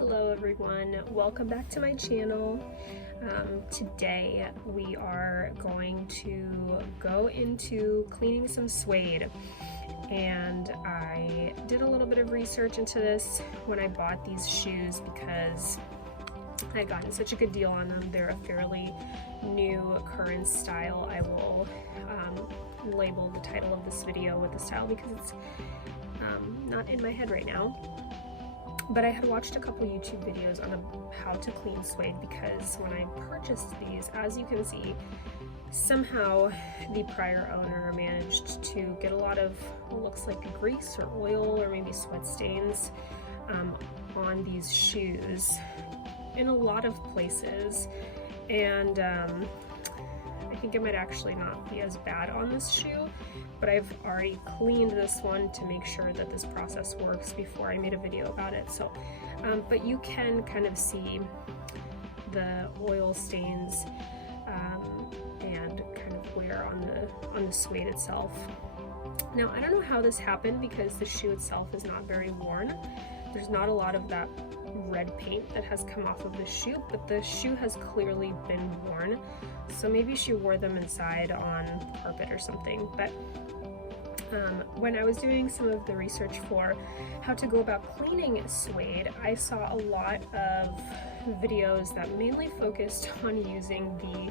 Hello everyone, welcome back to my channel. Today we are going to go into cleaning some suede, and I did a little bit of research into this when I bought these shoes because I had gotten such a good deal on them. They're a fairly new current style. I will label the title of this video with the style because it's not in my head right now. But I had watched a couple YouTube videos on how to clean suede because when I purchased these, as you can see, somehow the prior owner managed to get a lot of what looks like grease or oil or maybe sweat stains on these shoes in a lot of places. And I think it might actually not be as bad on this shoe, but I've already cleaned this one to make sure that this process works before I made a video about it. So, but you can kind of see the oil stains and kind of wear on the suede itself. Now, I don't know how this happened because the shoe itself is not very worn. There's not a lot of that red paint that has come off of the shoe, but the shoe has clearly been worn. So maybe she wore them inside on carpet or something. But when I was doing some of the research for how to go about cleaning suede, I saw a lot of videos that mainly focused on using the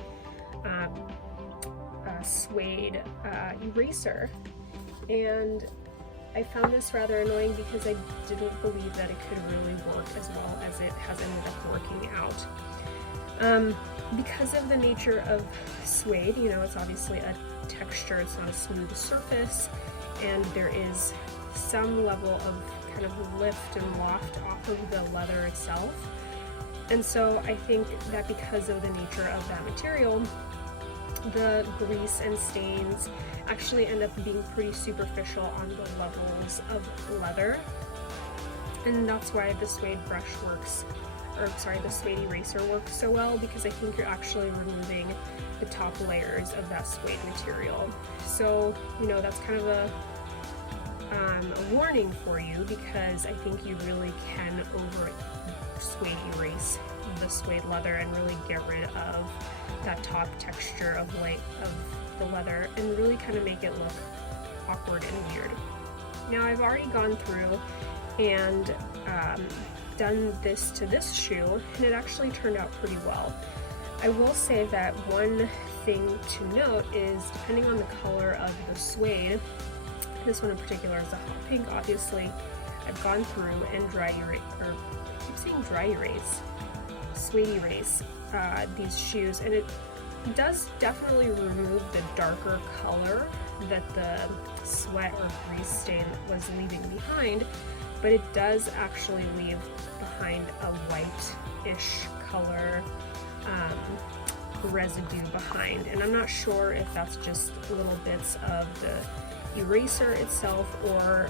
suede eraser. And I found this rather annoying because I didn't believe that it could really work as well as it has ended up working out. Because of the nature of suede, you know, it's obviously a texture, it's not a smooth surface, and there is some level of kind of lift and loft off of the leather itself. And so I think that because of the nature of that material, the grease and stains actually end up being pretty superficial on the levels of leather, and that's why the suede brush works, or sorry, the suede eraser works so well, because I think you're actually removing the top layers of that suede material. So, you know, that's kind of a warning for you, because I think you really can over suede erase the suede leather and really get rid of that top texture of the leather and really kind of make it look awkward and weird. Now, I've already gone through and done this to this shoe, and it actually turned out pretty well. I will say that one thing to note is, depending on the color of the suede, this one in particular is a hot pink, obviously, I've gone through and suede erase these shoes, and it does definitely remove the darker color that the sweat or grease stain was leaving behind, but it does actually leave behind a white-ish color residue behind, and I'm not sure if that's just little bits of the eraser itself or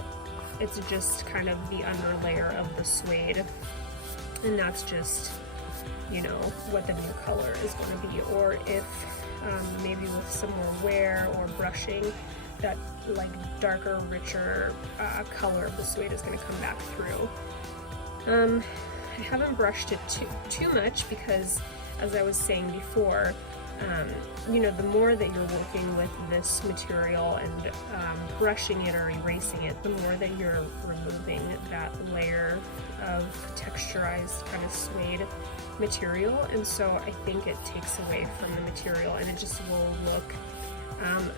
it's just kind of the underlayer of the suede, and that's just, you know, what the new color is going to be, or if maybe with some more wear or brushing, that like darker, richer color of the suede is going to come back through. I haven't brushed it too much because, as I was saying before, you know, the more that you're working with this material and brushing it or erasing it, the more that you're removing that layer of texturized kind of suede material, and so I think it takes away from the material and it just will look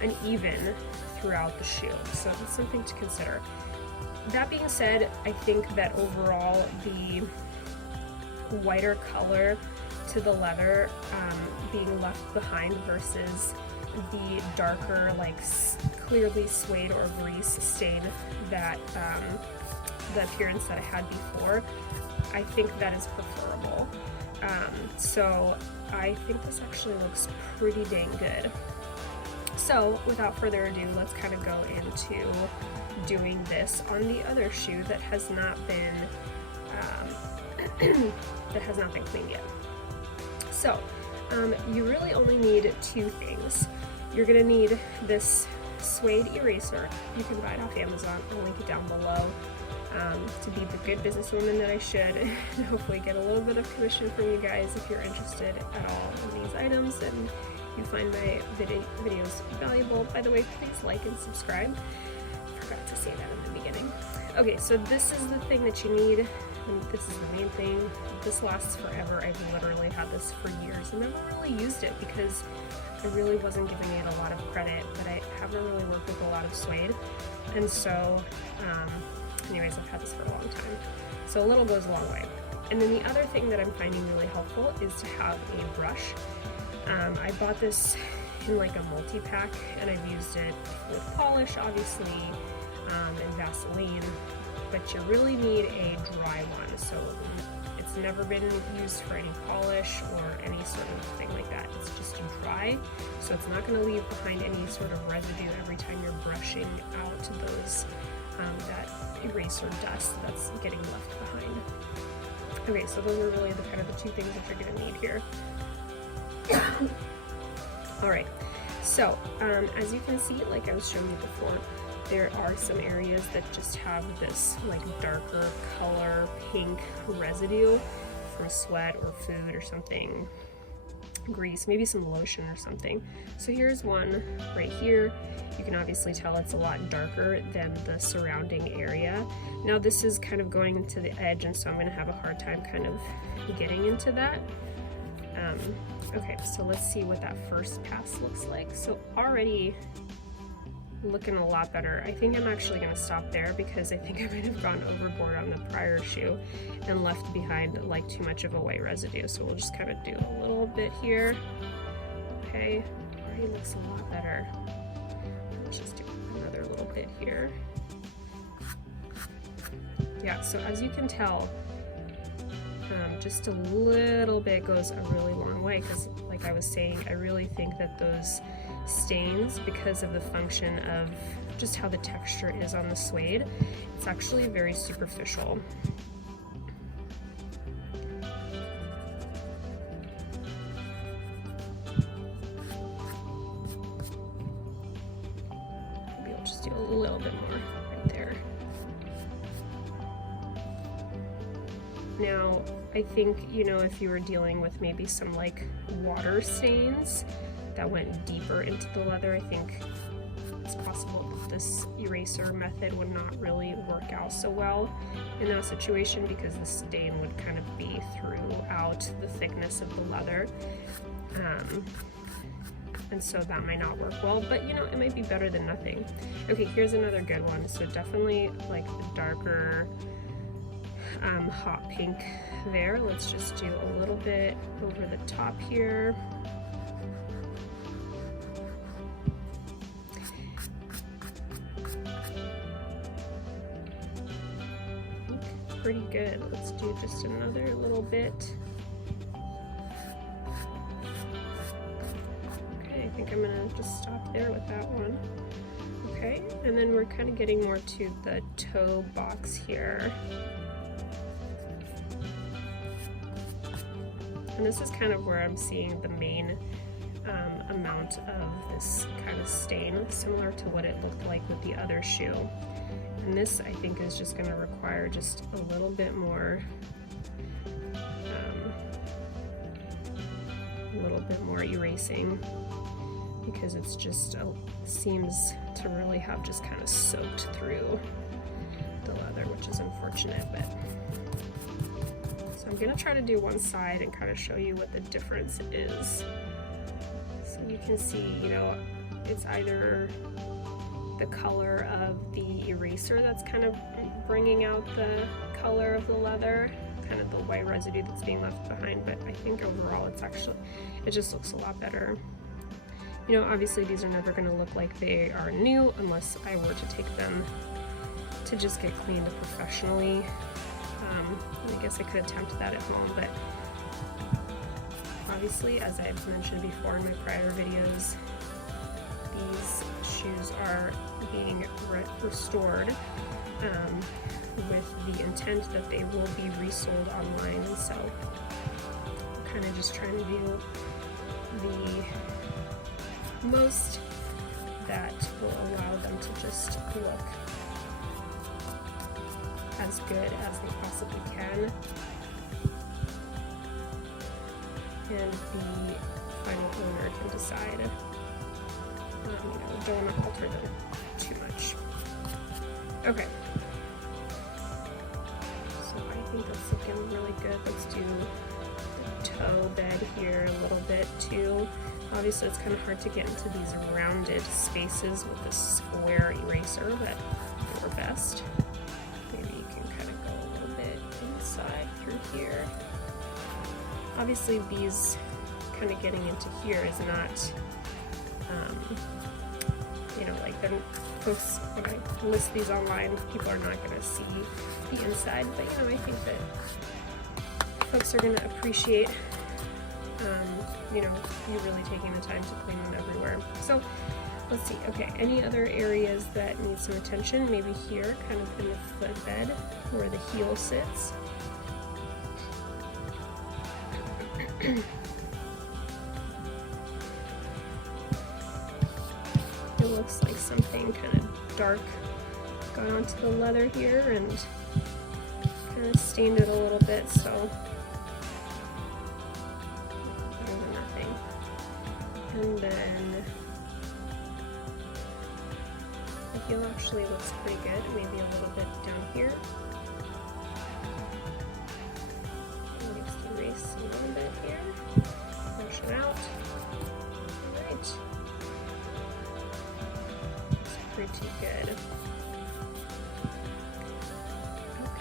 uneven throughout the shoe. So that's something to consider. That being said, I think that overall the whiter color to the leather being left behind versus the darker, like clearly suede or grease stain that the appearance that I had before, I think that is preferable. So I think this actually looks pretty dang good. So without further ado, let's kind of go into doing this on the other shoe that has not been cleaned yet. So you really only need two things. You're gonna need this suede eraser. You can buy it off Amazon. I'll link it down below. to be the good businesswoman that I should, and hopefully get a little bit of commission from you guys if you're interested at all in these items and you find my videos valuable. By the way, please like and subscribe. Forgot to say that in the beginning. Okay, so this is the thing that you need, and this is the main thing. This lasts forever. I've literally had this for years and never really used it because I really wasn't giving it a lot of credit, but I haven't really worked with a lot of suede, and so anyways, I've had this for a long time, so a little goes a long way. And then the other thing that I'm finding really helpful is to have a brush. I bought this in like a multi-pack, and I've used it with polish, obviously, and Vaseline, but you really need a dry one, so it's never been used for any polish or any sort of thing like that. It's just dry, so it's not going to leave behind any sort of residue every time you're brushing out those that eraser dust that's getting left behind. Okay, so those are really the kind of the two things that you're going to need here. Alright, so as you can see, like I was showing you before, there are some areas that just have this like darker color pink residue from sweat or food or something, grease, maybe some lotion or something. So here's one right here. You can obviously tell it's a lot darker than the surrounding area. Now this is kind of going into the edge, and so I'm going to have a hard time kind of getting into that. Okay, so let's see what that first pass looks like. So already looking a lot better. I think I'm actually going to stop there because I think I might have gone overboard on the prior shoe and left behind like too much of a white residue. So we'll just kind of do a little bit here. Okay, already looks a lot better. Let's just do another little bit here. Yeah, so as you can tell, just a little bit goes a really long way, because like I was saying, I really think that those stains, because of the function of just how the texture is on the suede, it's actually very superficial. Maybe I'll just do a little bit more right there. Now, I think, you know, if you were dealing with maybe some like water stains that went deeper into the leather, I think it's possible that this eraser method would not really work out so well in that situation, because the stain would kind of be throughout the thickness of the leather. And so that might not work well, but you know, it might be better than nothing. Okay, here's another good one. So definitely like the darker hot pink there. Let's just do a little bit over the top here. Pretty good. Let's do just another little bit. Okay, I think I'm gonna just stop there with that one. Okay, and then we're kind of getting more to the toe box here. And this is kind of where I'm seeing the main amount of this kind of stain, similar to what it looked like with the other shoe. And this, I think, is just going to require just a little bit more, erasing, because it's just seems to really have just kind of soaked through the leather, which is unfortunate. But so I'm going to try to do one side and kind of show you what the difference is. So you can see, you know, it's either the color of the eraser that's kind of bringing out the color of the leather, kind of the white residue that's being left behind, but I think overall it just looks a lot better. You know, obviously these are never going to look like they are new unless I were to take them to just get cleaned professionally. I guess I could attempt that at home, but obviously, as I've mentioned before in my prior videos, these shoes are being restored with the intent that they will be resold online, and so I'm kind of just trying to do the most that will allow them to just look as good as they possibly can. And the final owner can decide. Don't want to alter them too much. Okay. So I think that's looking really good. Let's do the toe bed here a little bit too. Obviously it's kind of hard to get into these rounded spaces with this square eraser, but do our best. Maybe you can kind of go a little bit inside through here. Obviously these kind of getting into here is not, like folks, when I list these online, people are not going to see the inside, but I think that folks are going to appreciate, you really taking the time to clean them everywhere. So let's see, okay, any other areas that need some attention? Maybe here, kind of in the foot bed where the heel sits. It looks like something kind of dark got onto the leather here and kind of stained it a little bit, so better than nothing. And then the heel actually looks pretty good, maybe a little bit down here. Just erase a little bit here, push it out. Alright. Pretty good.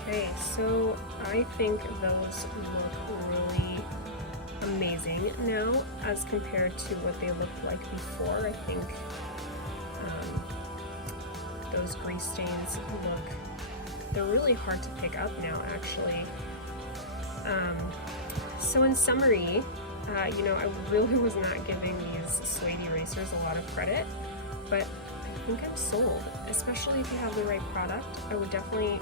Okay, so I think those look really amazing now as compared to what they looked like before. I think those grease stains they're really hard to pick up now actually. So in summary, I really was not giving these suede erasers a lot of credit, but I think I'm sold, especially if you have the right product. I would definitely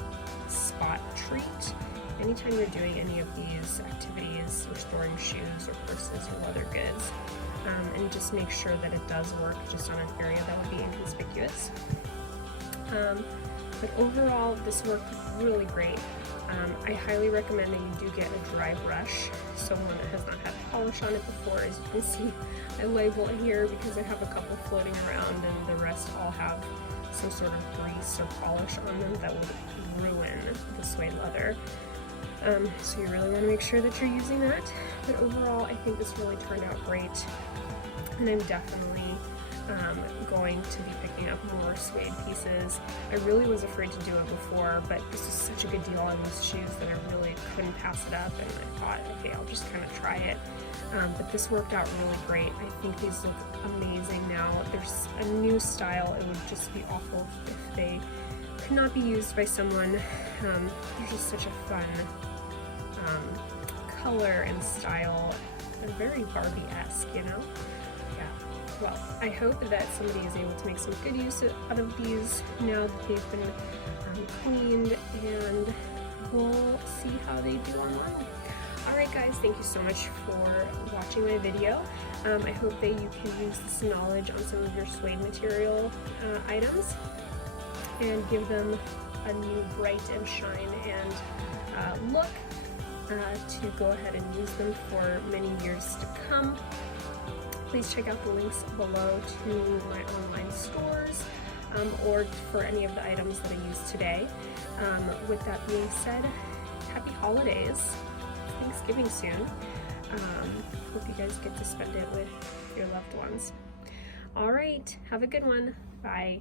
spot treat anytime you're doing any of these activities, or storing shoes or purses or leather goods, and just make sure that it does work just on an area that would be inconspicuous. But overall, this worked really great. I highly recommend that you do get a dry brush, so one that has not had polish on it before. As you can see, I label it here because I have a couple floating around and the rest all have some sort of grease or polish on them that would ruin the suede leather. So you really want to make sure that you're using that. But overall, I think this really turned out great, and I'm definitely going to be picking up more suede pieces. I really was afraid to do it before, but this is such a good deal on these shoes that I really couldn't pass it up, and I thought, okay, I'll just kind of try it. But this worked out really great. I think these look amazing now. There's a new style. It would just be awful if they could not be used by someone. They're just such a fun color and style. They're very Barbie-esque, Well, I hope that somebody is able to make some good use out of these now that they've been cleaned, and we'll see how they do online. Alright guys, thank you so much for watching my video. I hope that you can use this knowledge on some of your suede material items and give them a new bright and shine and look to go ahead and use them for many years to come. Please check out the links below to my online stores or for any of the items that I used today. With that being said, happy holidays. Thanksgiving soon. Hope you guys get to spend it with your loved ones. All right, have a good one. Bye.